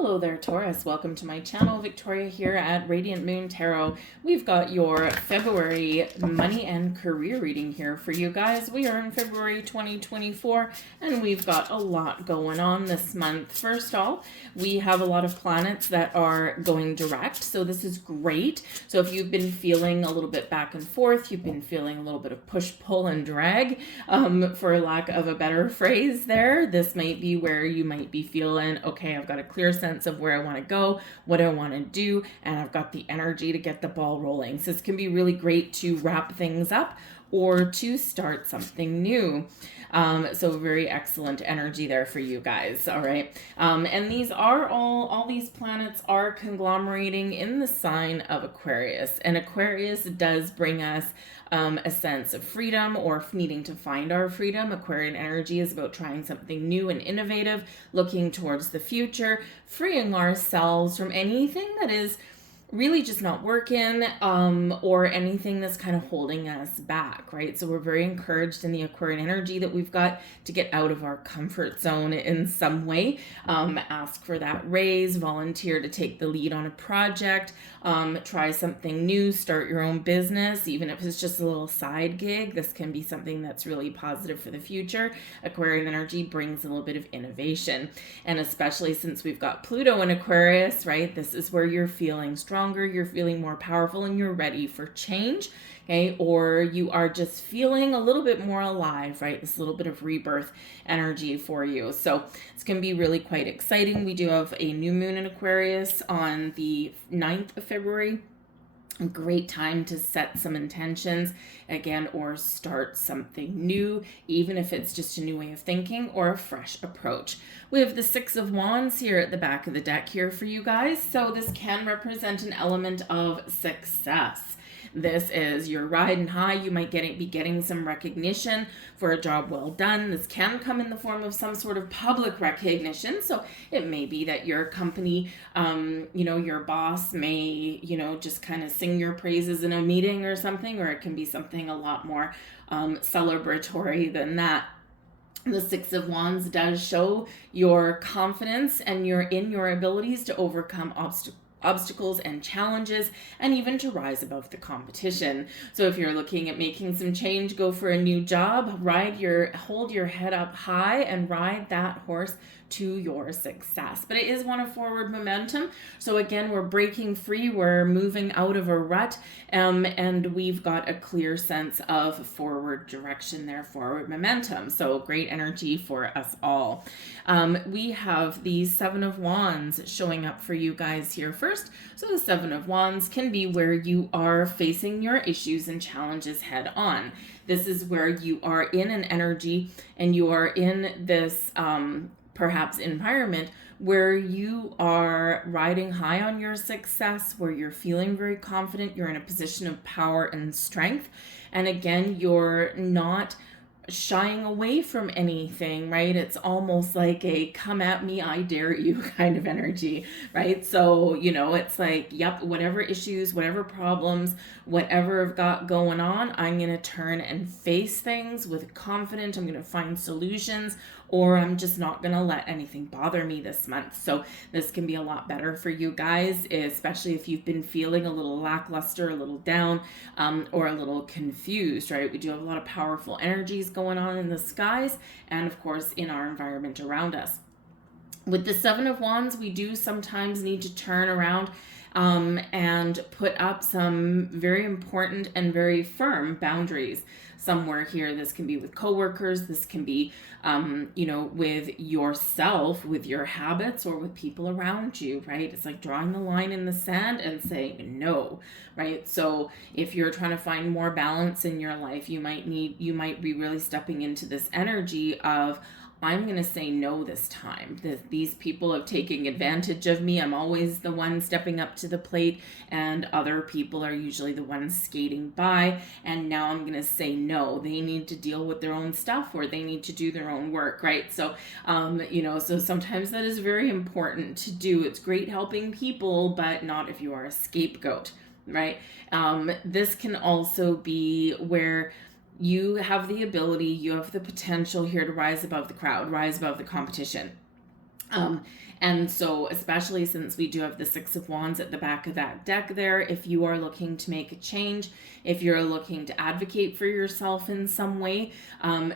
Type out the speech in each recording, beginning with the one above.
Hello there, Taurus. Welcome to my channel. Victoria here at Radiant Moon Tarot. We've got your February money and career reading here for you guys. We are in February 2024, and we've got a lot going on this month. First off, we have a lot of planets that are going direct, so this is great. So if you've been feeling a little bit back and forth, you've been feeling a little bit of push, pull, and drag, for lack of a better phrase there, this might be where you might be feeling, okay, I've got a clear sense of where I want to go, what I want to do, and I've got the energy to get the ball rolling. So this can be really great to wrap things up or to start something new. So very excellent energy there for you guys. All right. And these are all these planets are conglomerating in the sign of Aquarius, and Aquarius does bring us a sense of freedom or needing to find our freedom. Aquarian energy is about trying something new and innovative, looking towards the future, freeing ourselves from anything that is really just not working, or anything that's kind of holding us back, right? So we're very encouraged in the Aquarian energy that we've got to get out of our comfort zone in some way. Ask for that raise, volunteer to take the lead on a project, try something new, start your own business, even if it's just a little side gig. This can be something that's really positive for the future. Aquarian energy brings a little bit of innovation, and especially since we've got Pluto in Aquarius, right? This is where you're feeling stronger, you're feeling more powerful, and you're ready for change, okay? Or you are just feeling a little bit more alive, right? This little bit of rebirth energy for you. So it's going to be really quite exciting. We do have a new moon in Aquarius on the 9th of February. A great time to set some intentions again, or start something new, even if it's just a new way of thinking or a fresh approach. We have the Six of Wands here at the back of the deck here for you guys. So this can represent an element of success. This is your riding high. You might be getting some recognition for a job well done. This can come in the form of some sort of public recognition. So it may be that your company, your boss may, just kind of sing your praises in a meeting or something, or it can be something a lot more celebratory than that. The Six of Wands does show your confidence and your abilities to overcome obstacles and challenges, and even to rise above the competition. So if you're looking at making some change, go for a new job, hold your head up high and ride that horse to your success. But it is one of forward momentum. So again, we're breaking free, we're moving out of a rut, and we've got a clear sense of forward direction there, forward momentum. So great energy for us all. We have the Seven of Wands showing up for you guys here first. So the Seven of Wands can be where you are facing your issues and challenges head on. This is where you are in an energy and you are in this perhaps environment where you are riding high on your success, where you're feeling very confident, you're in a position of power and strength. And again, you're not shying away from anything, right? It's almost like a come at me, I dare you kind of energy, right? So, it's like, yep, whatever issues, whatever problems, whatever I've got going on, I'm going to turn and face things with confidence. I'm going to find solutions, or I'm just not going to let anything bother me this month. So this can be a lot better for you guys, especially if you've been feeling a little lackluster, a little down, or a little confused, right? We do have a lot of powerful energies going on in the skies and, of course, in our environment around us. With the Seven of Wands, we do sometimes need to turn around and put up some very important and very firm boundaries somewhere here. This can be with coworkers, this can be with yourself, with your habits, or with people around you, right? It's like drawing the line in the sand and saying no, right? So if you're trying to find more balance in your life, you might be really stepping into this energy of, I'm going to say no this time. These people are taking advantage of me. I'm always the one stepping up to the plate, and other people are usually the ones skating by. And now I'm going to say no. They need to deal with their own stuff, or they need to do their own work, right? So, so sometimes that is very important to do. It's great helping people, but not if you are a scapegoat, right? This can also be where you have the ability, you have the potential here to rise above the crowd, rise above the competition. Um, and so, especially since we do have the Six of Wands at the back of that deck there, if you are looking to make a change, if you're looking to advocate for yourself in some way,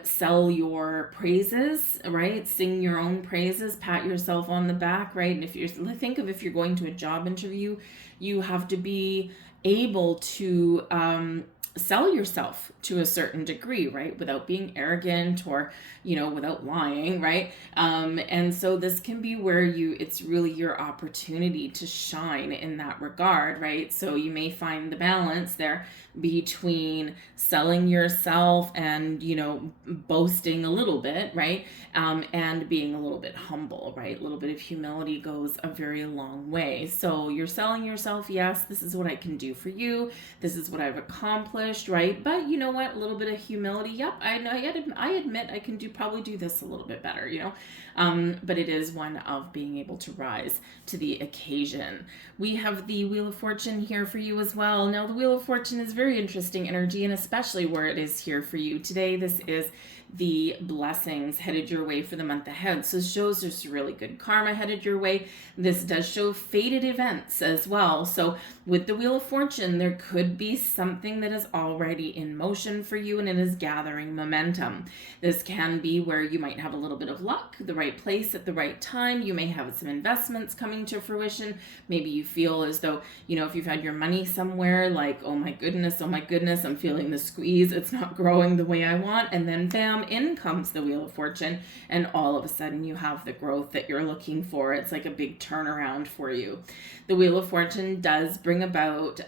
sell your praises, right? Sing your own praises, pat yourself on the back, right? And if you think of if you're going to a job interview, you have to be able to sell yourself to a certain degree, right? Without being arrogant or, without lying, right? And so this can be where it's really your opportunity to shine in that regard, right? So you may find the balance there between selling yourself and, boasting a little bit, right? And being a little bit humble, right? A little bit of humility goes a very long way. So you're selling yourself, yes, this is what I can do for you. This is what I've accomplished, right? But you know what? A little bit of humility. Yep, I know. I admit I can probably do this a little bit better, But it is one of being able to rise to the occasion. We have the Wheel of Fortune here for you as well. Now, the Wheel of Fortune is very interesting energy, and especially where it is here for you today. This is the blessings headed your way for the month ahead. So it shows there's really good karma headed your way. This does show fated events as well. So with the Wheel of Fortune, there could be something that is already in motion for you and it is gathering momentum. This can be where you might have a little bit of luck, the right place at the right time. You may have some investments coming to fruition. Maybe you feel as though, if you've had your money somewhere, like, oh my goodness, I'm feeling the squeeze. It's not growing the way I want. And then bam, in comes the Wheel of Fortune. And all of a sudden you have the growth that you're looking for. It's like a big turnaround for you. The Wheel of Fortune does bring about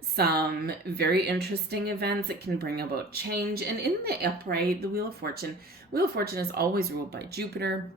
some very interesting events. It can bring about change. And in the upright, the Wheel of Fortune is always ruled by Jupiter.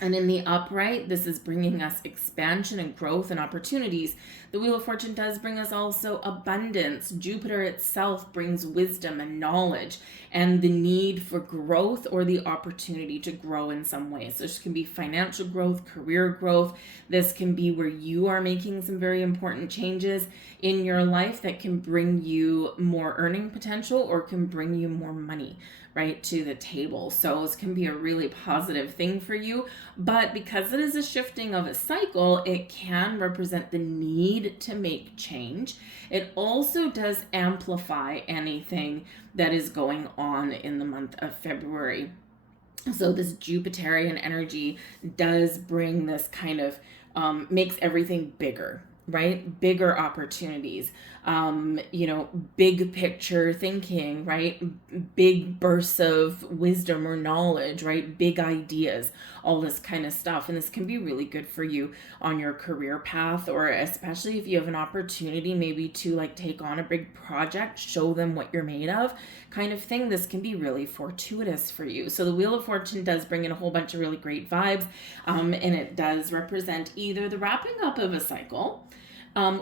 And in the upright, this is bringing us expansion and growth and opportunities. The Wheel of Fortune does bring us also abundance. Jupiter itself brings wisdom and knowledge and the need for growth or the opportunity to grow in some way. So this can be financial growth, career growth. This can be where you are making some very important changes in your life that can bring you more earning potential or can bring you more money, right, to the table. So this can be a really positive thing for you, but because it is a shifting of a cycle, it can represent the need to make change. It also does amplify anything that is going on in the month of February. So this Jupiterian energy does bring this kind of, makes everything bigger, right? Bigger opportunities, big picture thinking, right? Big bursts of wisdom or knowledge, right? Big ideas, all this kind of stuff. And this can be really good for you on your career path, or especially if you have an opportunity maybe to like take on a big project, show them what you're made of kind of thing. This can be really fortuitous for you. So the Wheel of Fortune does bring in a whole bunch of really great vibes. And it does represent either the wrapping up of a cycle,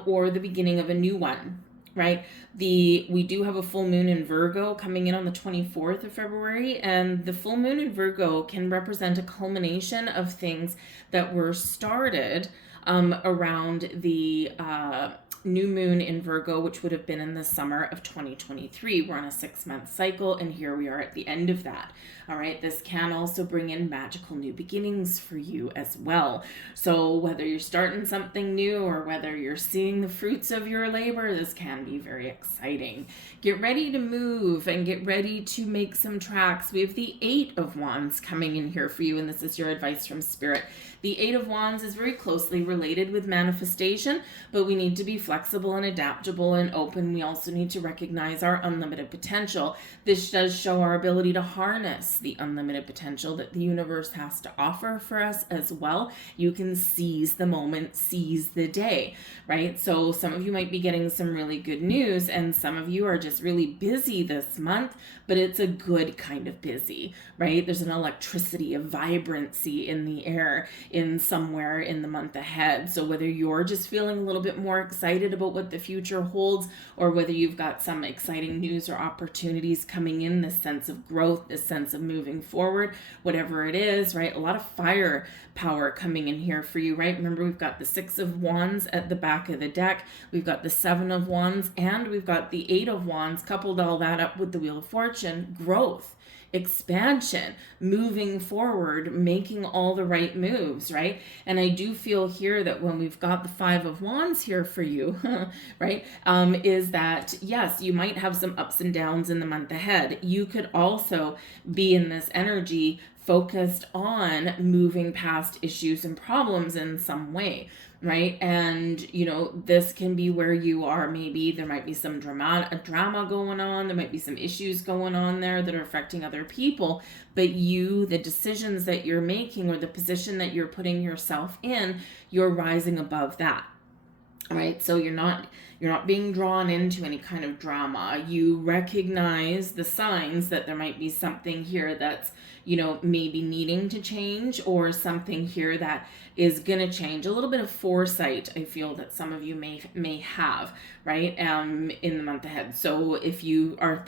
or the beginning of a new one, right? We do have a full moon in Virgo coming in on the 24th of February, and the full moon in Virgo can represent a culmination of things that were started around the new moon in Virgo, which would have been in the summer of 2023. We're on a 6-month cycle, and here we are at the end of that. All right, this can also bring in magical new beginnings for you as well. So whether you're starting something new or whether you're seeing the fruits of your labor, this can be very exciting. Get ready to move and get ready to make some tracks. We have the 8 of Wands coming in here for you, and this is your advice from Spirit. The 8 of Wands is very closely related with manifestation, but we need to be flexible and adaptable and open. We also need to recognize our unlimited potential. This does show our ability to harness the unlimited potential that the universe has to offer for us as well. You can seize the moment, seize the day, right? So some of you might be getting some really good news, and some of you are just really busy this month, but it's a good kind of busy, right? There's an electricity, a vibrancy in the air in somewhere in the month ahead. So whether you're just feeling a little bit more excited about what the future holds, or whether you've got some exciting news or opportunities coming in, this sense of growth, this sense of moving forward, whatever it is, right? A lot of fire power coming in here for you, right? Remember, we've got the 6 of Wands at the back of the deck. We've got the 7 of Wands, and we've got the 8 of Wands, coupled all that up with the Wheel of Fortune, growth. expansion, moving forward, making all the right moves, right? And I do feel here that when we've got the Five of Wands here for you, right, is that, yes, you might have some ups and downs in the month ahead. You could also be in this energy focused on moving past issues and problems in some way, right? And this can be where you are. Maybe there might be some drama going on. There might be some issues going on there that are affecting other people, but the decisions that you're making, or the position that you're putting yourself in, you're rising above that. Right? So you're not being drawn into any kind of drama. You recognize the signs that there might be something here that's, maybe needing to change, or something here that is going to change. A little bit of foresight, I feel that some of you may have, right? In the month ahead. So if you are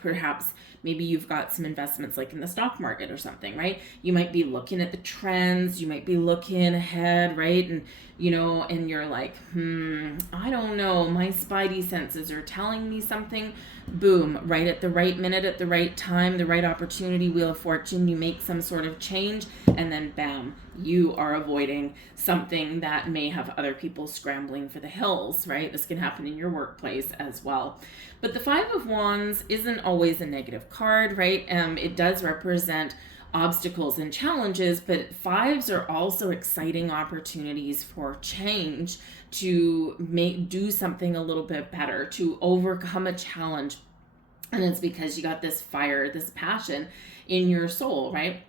maybe you've got some investments like in the stock market or something, right? You might be looking at the trends, you might be looking ahead, right? And and you're like, I don't know, my spidey senses are telling me something. Boom, right at the right minute, at the right time, the right opportunity, Wheel of Fortune, you make some sort of change, and then bam, you are avoiding something that may have other people scrambling for the hills, right? This can happen in your workplace as well. But the Five of Wands isn't always a negative card, right? It does represent obstacles and challenges, but fives are also exciting opportunities for change, to do something a little bit better, to overcome a challenge. And it's because you got this fire, this passion in your soul, right?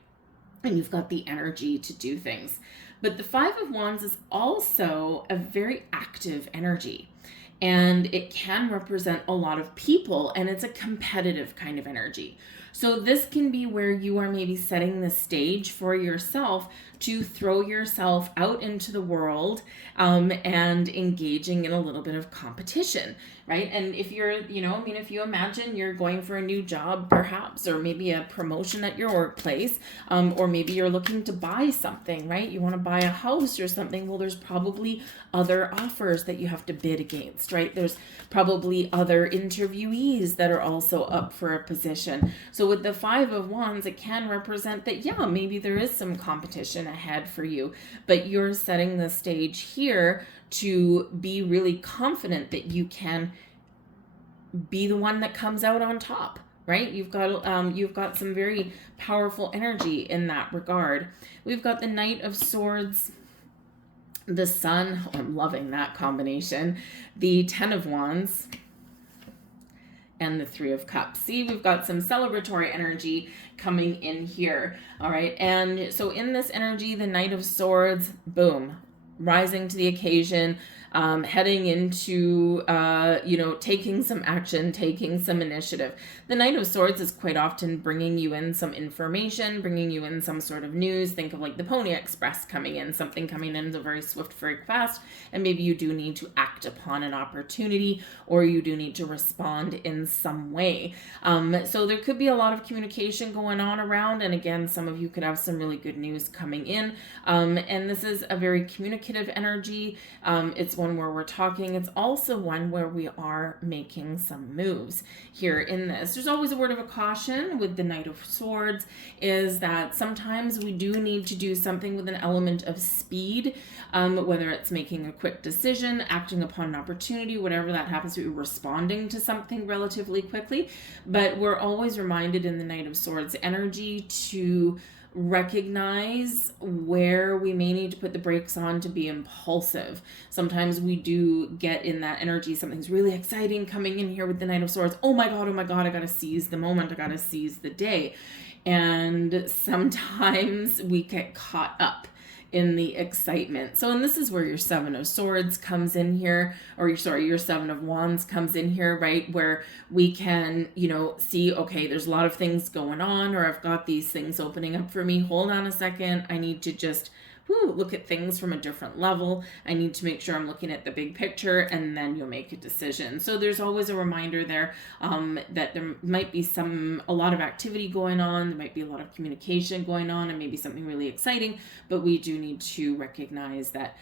And you've got the energy to do things. But the Five of Wands is also a very active energy, and it can represent a lot of people, and it's a competitive kind of energy. So this can be where you are maybe setting the stage for yourself to throw yourself out into the world, and engaging in a little bit of competition, right? And if you're, if you imagine you're going for a new job perhaps, or maybe a promotion at your workplace, or maybe you're looking to buy something, right? You want to buy a house or something. Well, there's probably other offers that you have to bid against, right? There's probably other interviewees that are also up for a position. So with the Five of Wands, it can represent that, yeah, maybe there is some competition ahead for you, but you're setting the stage here to be really confident that you can be the one that comes out on top, right? You've got some very powerful energy in that regard. We've got the Knight of Swords, the Sun. Oh, I'm loving that combination. The Ten of Wands, and the Three of Cups. See, we've got some celebratory energy coming in here. All right. And so in this energy, the Knight of Swords, boom, rising to the occasion, heading into, taking some action, taking some initiative. The Knight of Swords is quite often bringing you in some information, bringing you in some sort of news. Think of like the Pony Express coming in, something coming in is very swift, very fast, and maybe you do need to act upon an opportunity, or you do need to respond in some way. So there could be a lot of communication going on around, and again, some of you could have some really good news coming in. And this is a very communicative energy. It's one where we're talking. It's also one where we are making some moves here in this. There's always a word of a caution with the Knight of Swords, is that sometimes we do need to do something with an element of speed, whether it's making a quick decision, acting upon an opportunity, whatever that happens to be, responding to something relatively quickly. But we're always reminded in the Knight of Swords energy to recognize where we may need to put the brakes on to be impulsive. Sometimes we do get in that energy, something's really exciting coming in here with the Knight of Swords. Oh my God, I gotta seize the moment, I gotta seize the day. And sometimes we get caught up in the excitement. So, and this is where your Seven of Swords comes in here, or your Seven of Wands comes in here, right? Where we can, see, okay, there's a lot of things going on, or I've got these things opening up for me. Hold on a second. I need to just look at things from a different level. I need to make sure I'm looking at the big picture, and then you'll make a decision. So there's always a reminder there that there might be a lot of activity going on, there might be a lot of communication going on, and maybe something really exciting, but we do need to recognize that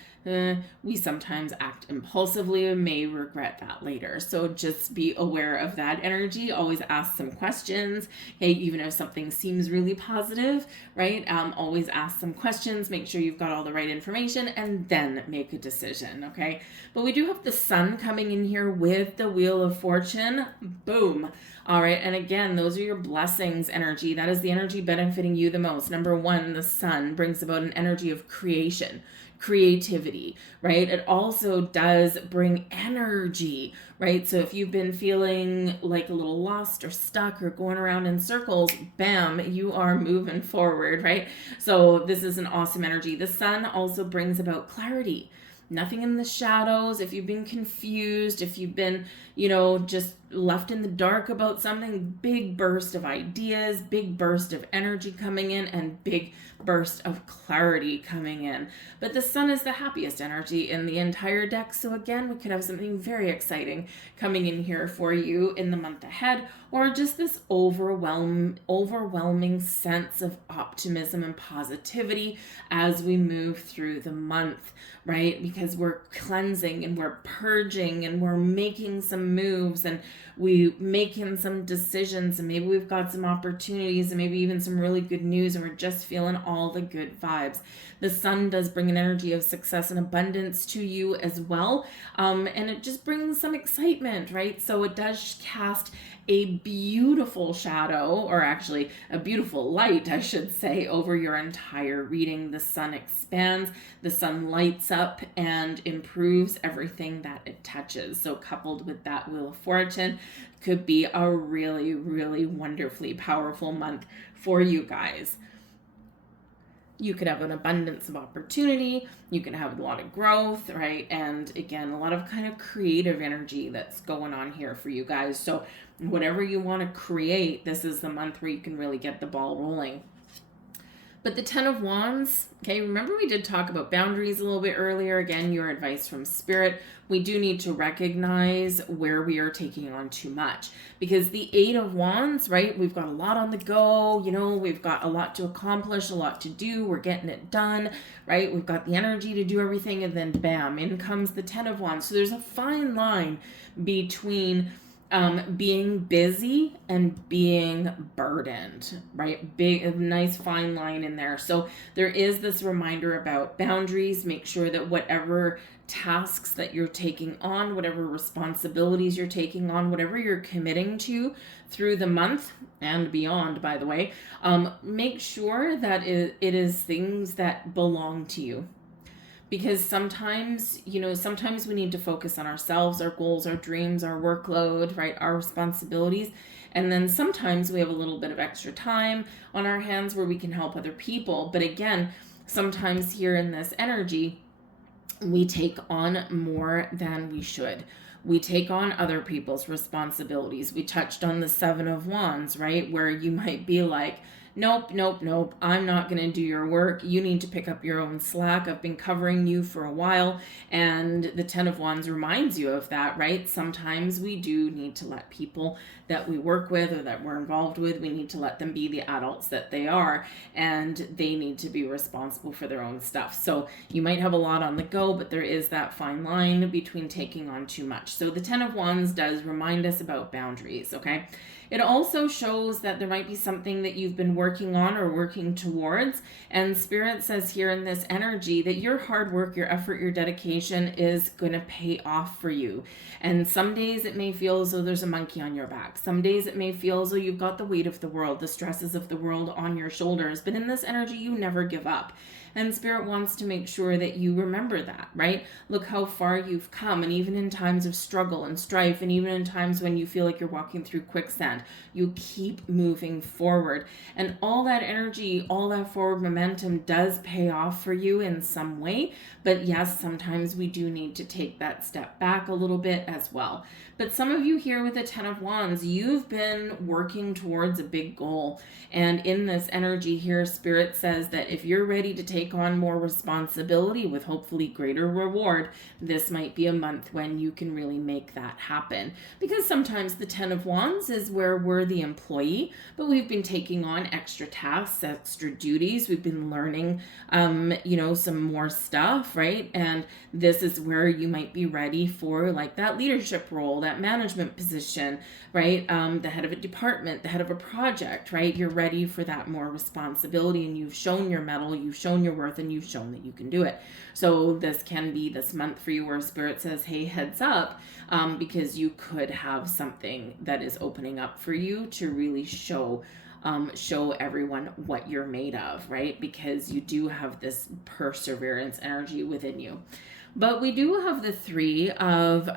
we sometimes act impulsively and may regret that later. So just be aware of that energy. Always ask some questions. Hey, even if something seems really positive, right? Always ask some questions. Make sure you've got all the right information, and then make a decision, okay? But we do have the sun coming in here with the Wheel of Fortune. Boom. All right, and again, those are your blessings energy. That is the energy benefiting you the most. Number one, the sun brings about an energy of creation, creativity, right? It also does bring energy, right? So if you've been feeling like a little lost or stuck or going around in circles, bam, you are moving forward, right? So this is an awesome energy. The sun also brings about clarity. Nothing in the shadows. If you've been confused, if you've been, just left in the dark about something, big burst of ideas, big burst of energy coming in, and big burst of clarity coming in. But the sun is the happiest energy in the entire deck. So again, we could have something very exciting coming in here for you in the month ahead, or just this overwhelming sense of optimism and positivity as we move through the month, right? Because we're cleansing and we're purging and we're making some moves and we making some decisions, and maybe we've got some opportunities and maybe even some really good news, and we're just feeling all the good vibes. The sun does bring an energy of success and abundance to you as well, and it just brings some excitement, right? So it does cast a beautiful shadow, or actually a beautiful light, I should say, over your entire reading. The sun expands, the sun lights up and improves everything that it touches. So coupled with that Wheel of Fortune, could be a really, really wonderfully powerful month for you guys. You could have an abundance of opportunity. You can have a lot of growth, right? And again, a lot of kind of creative energy that's going on here for you guys. So whatever you want to create, this is the month where you can really get the ball rolling. But the 10 of Wands, okay, remember we did talk about boundaries a little bit earlier. Again, your advice from Spirit. We do need to recognize where we are taking on too much. Because the 8 of Wands, right, we've got a lot on the go, we've got a lot to accomplish, a lot to do, we're getting it done, right? We've got the energy to do everything, and then bam, in comes the 10 of Wands. So there's a fine line between being busy and being burdened, right? Big, nice fine line in there. So there is this reminder about boundaries. Make sure that whatever tasks that you're taking on, whatever responsibilities you're taking on, whatever you're committing to through the month and beyond, by the way, make sure that it is things that belong to you. Because sometimes we need to focus on ourselves, our goals, our dreams, our workload, right? Our responsibilities. And then sometimes we have a little bit of extra time on our hands where we can help other people. But again, sometimes here in this energy, we take on more than we should. We take on other people's responsibilities. We touched on the 7 of Wands, right? Where you might be like, nope, I'm not going to do your work. You need to pick up your own slack. I've been covering you for a while. And the 10 of Wands reminds you of that, right? Sometimes we do need to let people that we work with or that we're involved with, we need to let them be the adults that they are, and they need to be responsible for their own stuff. So you might have a lot on the go, but there is that fine line between taking on too much. So the 10 of Wands does remind us about boundaries, okay? It also shows that there might be something that you've been working on or working towards. And Spirit says here in this energy that your hard work, your effort, your dedication is going to pay off for you. And some days it may feel as though there's a monkey on your back. Some days it may feel as though you've got the weight of the world, the stresses of the world on your shoulders. But in this energy, you never give up. And Spirit wants to make sure that you remember that, right? Look how far you've come. And even in times of struggle and strife, and even in times when you feel like you're walking through quicksand, You keep moving forward. And all that energy, all that forward momentum does pay off for you in some way. But yes, sometimes we do need to take that step back a little bit as well. But some of you here with the 10 of Wands, you've been working towards a big goal. And in this energy here, Spirit says that if you're ready to take on more responsibility with hopefully greater reward, this might be a month when you can really make that happen. Because sometimes the 10 of Wands is where we're the employee, but we've been taking on extra tasks, extra duties. We've been learning, some more stuff, right? And this is where you might be ready for like that leadership role, that management position, right? The head of a department, the head of a project, right? You're ready for that more responsibility, and you've shown your mettle, you've shown your worth, and you've shown that you can do it. So this can be this month for you where Spirit says, hey, heads up, because you could have something that is opening up for you to really show everyone what you're made of, right? Because you do have this perseverance energy within you. But we do have the three of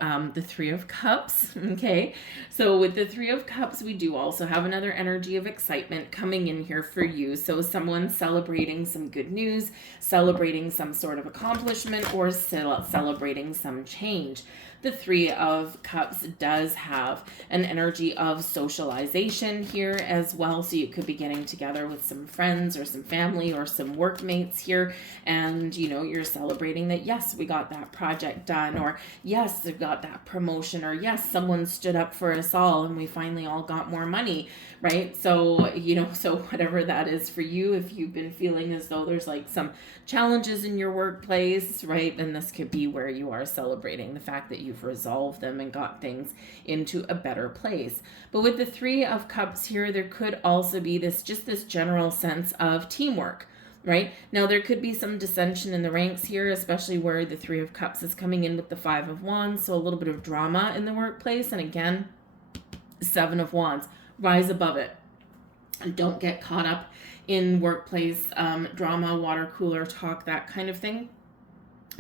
cups. Okay, so with the 3 of cups, we do also have another energy of excitement coming in here for you. So someone celebrating some good news, celebrating some sort of accomplishment, or celebrating some change. The 3 of cups does have an energy of socialization here as well. So you could be getting together with some friends or some family or some workmates here, and you're celebrating that, yes, we got that project done, or yes, we got that promotion, or yes, someone stood up for us all and we finally all got more money, right? So so whatever that is for you, if you've been feeling as though there's like some challenges in your workplace, right, then this could be where you are celebrating the fact that you've resolved them and got things into a better place. But with the 3 of cups here, there could also be this general sense of teamwork. Right? Now, there could be some dissension in the ranks here, especially where the 3 of cups is coming in with the 5 of wands. So a little bit of drama in the workplace. And again, 7 of wands, rise above it. And don't get caught up in workplace drama, water cooler talk, that kind of thing,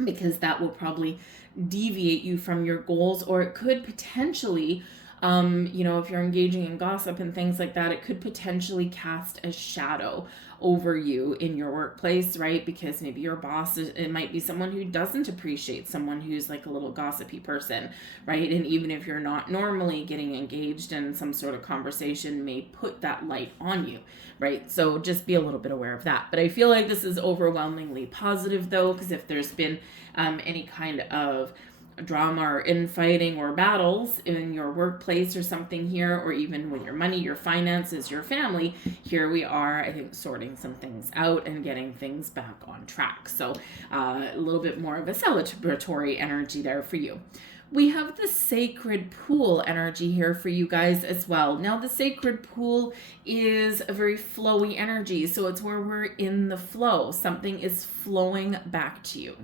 because that will probably deviate you from your goals, or it could potentially if you're engaging in gossip and things like that, it could potentially cast a shadow over you in your workplace, right? Because maybe your boss, it might be someone who doesn't appreciate someone who's like a little gossipy person, right? And even if you're not normally getting engaged in some sort of conversation, may put that light on you, right? So just be a little bit aware of that. But I feel like this is overwhelmingly positive though, because if there's been any kind of drama or infighting or battles in your workplace or something here, or even with your money, your finances, your family, here we are, I think, sorting some things out and getting things back on track. So a little bit more of a celebratory energy there for you. We have the sacred pool energy here for you guys as well. Now, the sacred pool is a very flowy energy. So it's where we're in the flow. Something is flowing back to you.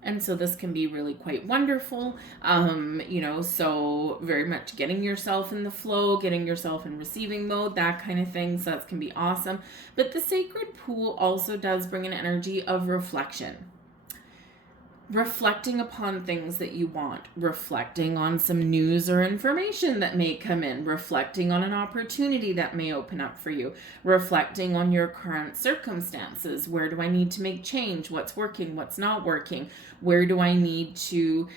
And so this can be really quite wonderful, so very much getting yourself in the flow, getting yourself in receiving mode, that kind of thing. So that can be awesome. But the sacred pool also does bring an energy of reflection. Reflecting upon things that you want, reflecting on some news or information that may come in, reflecting on an opportunity that may open up for you, reflecting on your current circumstances. Where do I need to make change? What's working? What's not working? Where do I need to,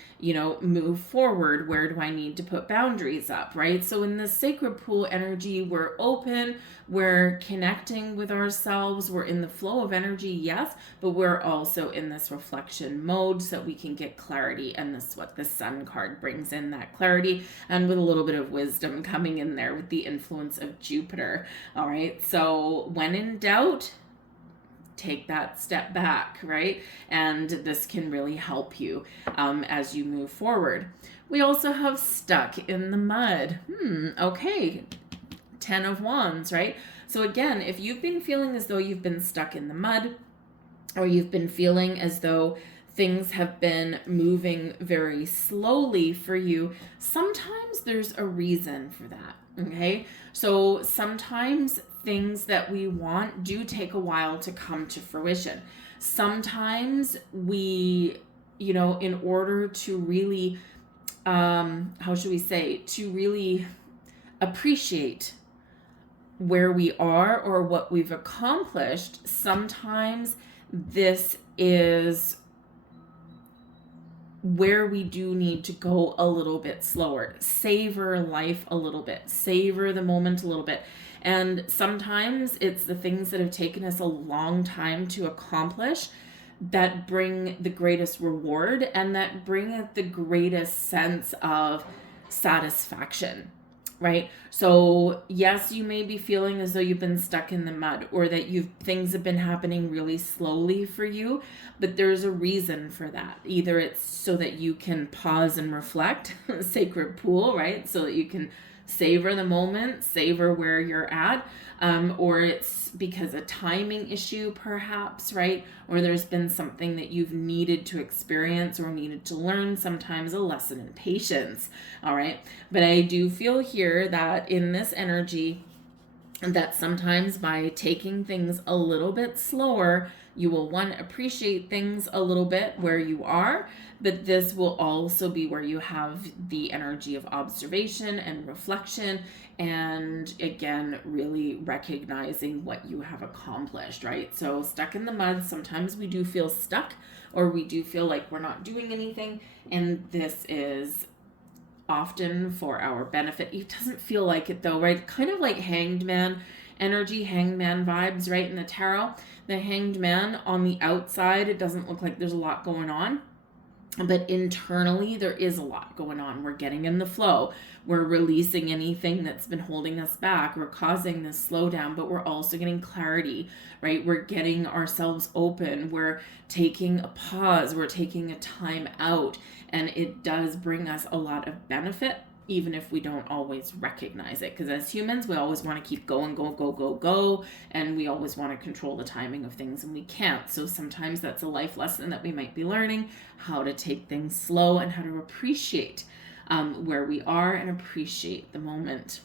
move forward? Where do I need to put boundaries up, right? So in the sacred pool energy, we're open, we're connecting with ourselves, we're in the flow of energy, yes, but we're also in this reflection mode so we can get clarity. And this is what the Sun card brings in, that clarity, and with a little bit of wisdom coming in there with the influence of Jupiter. All right, so when in doubt, take that step back, right? And this can really help you as you move forward. We also have stuck in the mud. Okay. 10 of wands, right? So again, if you've been feeling as though you've been stuck in the mud, or you've been feeling as though things have been moving very slowly for you, sometimes there's a reason for that, okay? So sometimes things that we want do take a while to come to fruition. Sometimes we, in order to really, to really appreciate where we are or what we've accomplished, sometimes this is where we do need to go a little bit slower. Savor life a little bit. Savor the moment a little bit. And sometimes it's the things that have taken us a long time to accomplish that bring the greatest reward and that bring the greatest sense of satisfaction, right? So yes, you may be feeling as though you've been stuck in the mud or that things have been happening really slowly for you, but there's a reason for that. Either it's so that you can pause and reflect, sacred pool, right? So that you can savor the moment, savor where you're at, or it's because a timing issue perhaps, right? Or there's been something that you've needed to experience or needed to learn, sometimes a lesson in patience, all right? But I do feel here that in this energy, that sometimes by taking things a little bit slower, you will, one, appreciate things a little bit where you are, but this will also be where you have the energy of observation and reflection, and again, really recognizing what you have accomplished, right? So stuck in the mud, sometimes we do feel stuck, or we do feel like we're not doing anything, and this is often for our benefit. It doesn't feel like it though, right? Kind of like Hanged Man energy, Hanged Man vibes, right? In the tarot, the Hanged Man on the outside, it doesn't look like there's a lot going on, but internally there is a lot going on. We're getting in the flow. We're releasing anything that's been holding us back. We're causing this slowdown, but we're also getting clarity, right? We're getting ourselves open. We're taking a pause. We're taking a time out, and it does bring us a lot of benefit, even if we don't always recognize it. Because as humans, we always want to keep going, go, and we always want to control the timing of things, and we can't. So sometimes that's a life lesson that we might be learning, how to take things slow and how to appreciate where we are and appreciate the moment.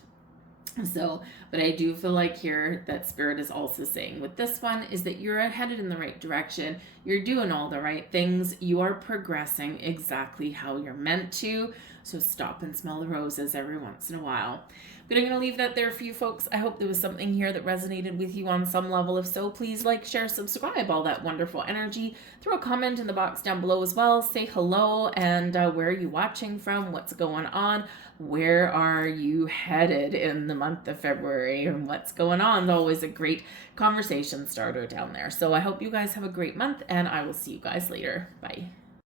So, but I do feel like here that Spirit is also saying with this one is that you're headed in the right direction. You're doing all the right things. You are progressing exactly how you're meant to. So stop and smell the roses every once in a while. But I'm going to leave that there for you folks. I hope there was something here that resonated with you on some level. If so, please like, share, subscribe, all that wonderful energy. Throw a comment in the box down below as well. Say hello and where are you watching from? What's going on? Where are you headed in the month of February and what's going on? Always a great conversation starter down there. So I hope you guys have a great month and I will see you guys later. Bye.